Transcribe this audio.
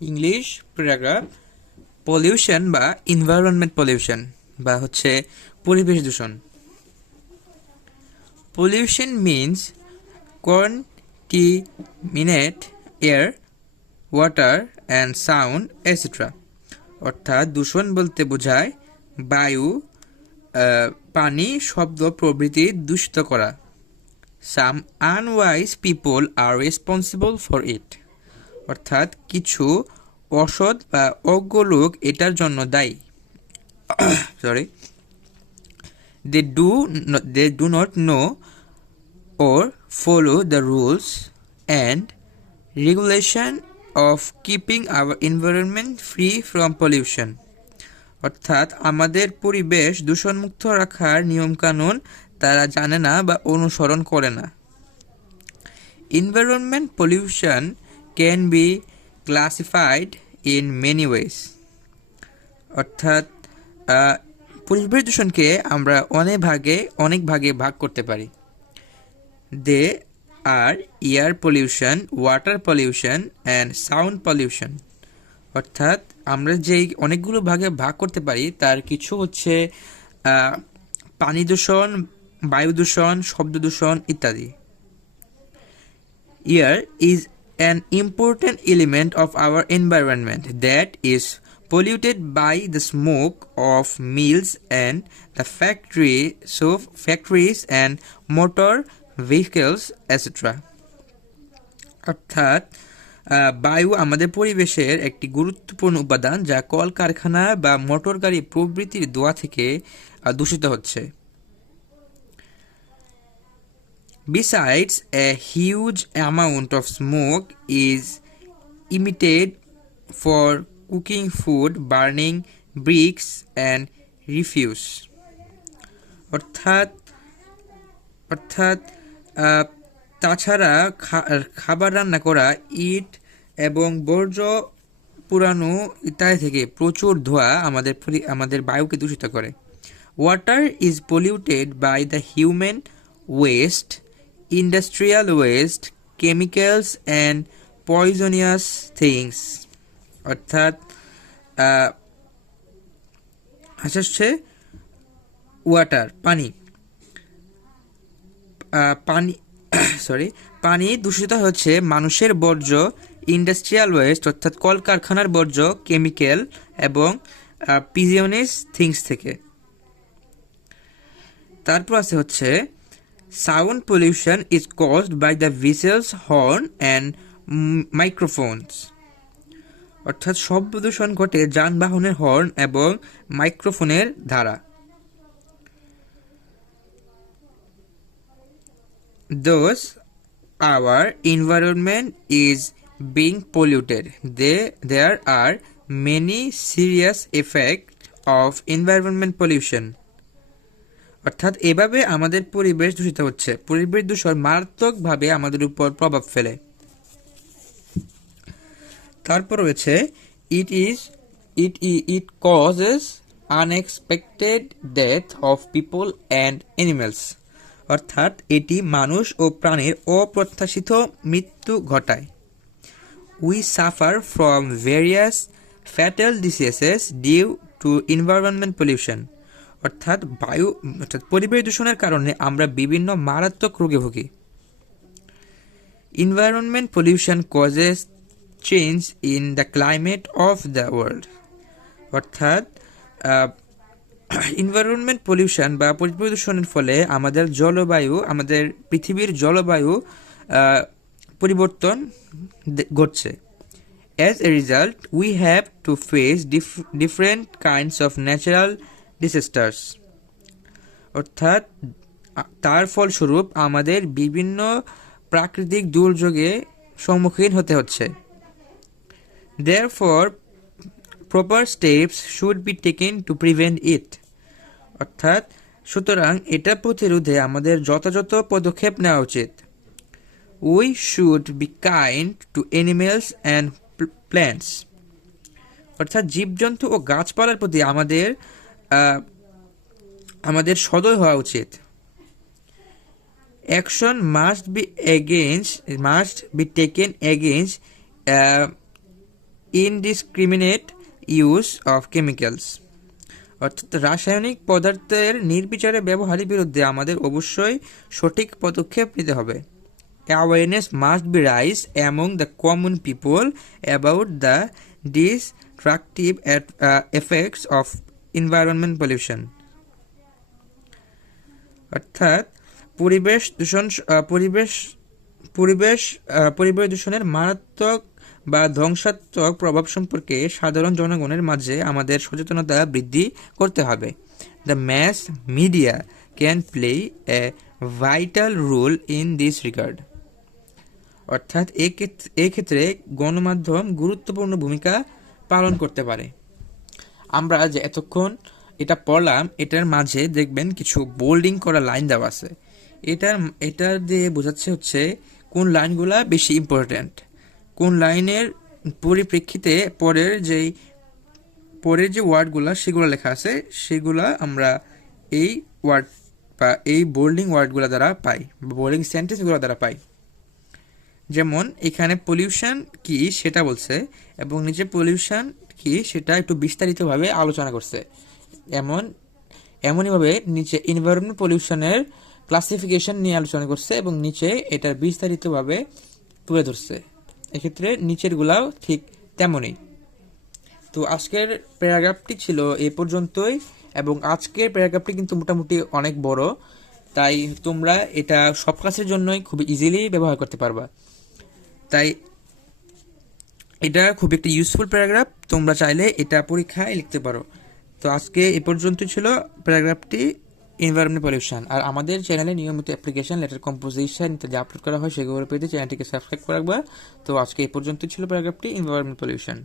English paragraph. Pollution বা environment pollution বা হচ্ছে পরিবেশ দূষণ। Pollution means contaminate air, water and sound etcetera. অর্থাৎ দূষণ বলতে বোঝায় বায়ু, পানি, শব্দ প্রভৃতি দূষিত করা। Some unwise people are responsible for it. অর্থাৎ কিছু অসৎ বা অজ্ঞ লোক এটার জন্য দায়ী। Sorry, they do not know or follow the rules and regulation of keeping our environment free from pollution. অর্থাৎ আমাদের পরিবেশ দূষণমুক্ত রাখার নিয়মকানুন তারা জানে না বা অনুসরণ করে না। Environment pollution can be classified in many ways. অর্থাৎ পরিবেশ দূষণকে আমরা অনেক ভাগে ভাগ করতে পারি। They are air pollution, water pollution and sound pollution. অর্থাৎ আমরা যেই অনেকগুলো ভাগে ভাগ করতে পারি তার কিছু হচ্ছে পানি দূষণ, বায়ু দূষণ, শব্দ দূষণ ইত্যাদি। Air is an important element of our environment that is polluted by the smoke of mills and the factories and motor vehicles, etc. অর্থাৎ বায়ু আমাদের পরিবেশের একটি গুরুত্বপূর্ণ উপাদান যা কলকারখানা বা মোটর গাড়ি প্রভৃতির ধোঁয়া থেকে দূষিত হচ্ছে। Besides, a huge amount of smoke is emitted for cooking food, burning bricks and refuse. অর্থাৎ অর্থাৎ তাছাড়া খাবার রান্না করা, ইট এবং বর্জ্য পুরানো ইত্যাদি থেকে প্রচুর ধোঁয়া আমাদের বায়ুকে দূষিত করে। Water is polluted by the human waste, industrial waste, chemicals and poisonous things. অর্থাৎ হচ্ছে ওয়াটার পানি পানি দূষিত হচ্ছে মানুষের বর্জ্য, ইন্ডাস্ট্রিয়াল ওয়েস্ট অর্থাৎ কলকারখানার বর্জ্য, কেমিক্যাল এবং পিজিওনিস থিংস থেকে। তারপর আছে হচ্ছে sound pollution is caused by the whistles, horn and microphones. অর্থাৎ শব্দ দূষণ ঘটে যানবাহনের হর্ন এবং মাইক্রোফোনের দ্বারা। Thus, our environment is being polluted. There are many serious effects of environment pollution. অর্থাৎ এভাবে আমাদের পরিবেশ দূষিত হচ্ছে। পরিবেশ দূষণ মারাত্মকভাবে আমাদের উপর প্রভাব ফেলে। তারপর রয়েছে it causes unexpected death of people and animals. অর্থাৎ এটি মানুষ ও প্রাণীর অপ্রত্যাশিত মৃত্যু ঘটায়। We suffer from various fatal diseases due to environment pollution. অর্থাৎ পরিবেশ দূষণের কারণে আমরা বিভিন্ন মারাত্মক রোগে ভুগি। Environment pollution causes change in the climate of the world. অর্থাৎ এনভায়রনমেন্ট পলিউশন বা পরিবেশ দূষণের ফলে আমাদের পৃথিবীর জলবায়ু পরিবর্তন ঘটছে। As a result, we have to face different kinds of natural disasters. অর্থাৎ তার ফলস্বরূপ আমাদের বিভিন্ন প্রাকৃতিক দুর্যোগে সম্মুখীন হতে হচ্ছে। Therefore, proper steps should be taken to prevent it. অর্থাৎ সুতরাং এটা প্রতিরোধে আমাদের যথাযথ পদক্ষেপ নেওয়া উচিত। We should be kind to animals and plants. অর্থাৎ জীবজন্তু ও গাছপালার প্রতি আমাদের সদয় হওয়া উচিত। Action must be taken against indiscriminate use of chemicals. অর্থাৎ রাসায়নিক পদার্থের নির্বিচারে ব্যবহারের বিরুদ্ধে আমাদের অবশ্যই সঠিক পদক্ষেপ নিতে হবে। Awareness must be raised among the common people about the destructive effects of environment pollution. অর্থাৎ পরিবেশ দূষণের মারাত্মক বা ধ্বংসাত্মক প্রভাব সম্পর্কে সাধারণ জনগণের মাঝে আমাদের সচেতনতা বৃদ্ধি করতে হবে। The mass media can play a vital role in this regard. অর্থাৎ এক্ষেত্রে গণমাধ্যম গুরুত্বপূর্ণ ভূমিকা পালন করতে পারে। আমরা যে এতক্ষণ এটা পড়লাম, এটার মাঝে দেখবেন কিছু বোল্ডিং করা লাইন দেওয়া আছে। এটার দিয়ে বোঝাচ্ছে হচ্ছে কোন লাইনগুলা বেশি ইম্পর্ট্যান্ট, কোন লাইনের পরিপ্রেক্ষিতে পরের যে ওয়ার্ডগুলা সেগুলো লেখা আছে, সেগুলা আমরা এই ওয়ার্ড বা এই বোল্ডিং ওয়ার্ডগুলো দ্বারা পাই, বোল্ডিং সেন্টেন্সগুলো দ্বারা পাই। যেমন এখানে পলিউশন কি সেটা বলছে, এবং নিচে পলিউশন কি সেটা একটু বিস্তারিতভাবে আলোচনা করছে। এমনইভাবে নিচে এনভায়রনমেন্ট পলিউশনের ক্লাসিফিকেশন নিয়ে আলোচনা করছে এবং নিচে এটার বিস্তারিতভাবে তুলে ধরছে। এক্ষেত্রে নিচেরগুলাও ঠিক তেমনই। তো আজকের প্যারাগ্রাফটি ছিল এই পর্যন্তই, এবং আজকের প্যারাগ্রাফটি কিন্তু মোটামুটি অনেক বড়, তাই তোমরা এটা সব ক্লাসের জন্যই খুব ইজিলি ব্যবহার করতে পারবা। তাই এটা খুব একটি ইউজফুল প্যারাগ্রাফ, তোমরা চাইলে এটা পরীক্ষায় লিখতে পারো। তো আজকে এ পর্যন্তই ছিল প্যারাগ্রাফটি এনভায়রনমেন্ট পলিউশন। আর আমাদের চ্যানেলে নিয়মিত অ্যাপ্লিকেশন, লেটার কম্পোজিশন ইত্যাদি আপলোড করা হয়, সেগুলো পেতে চ্যানেলটিকে সাবস্ক্রাইব করে রাখবা। তো আজকে এ পর্যন্তই ছিল প্যারাগ্রাফটি এনভায়রনমেন্ট পলিউশন।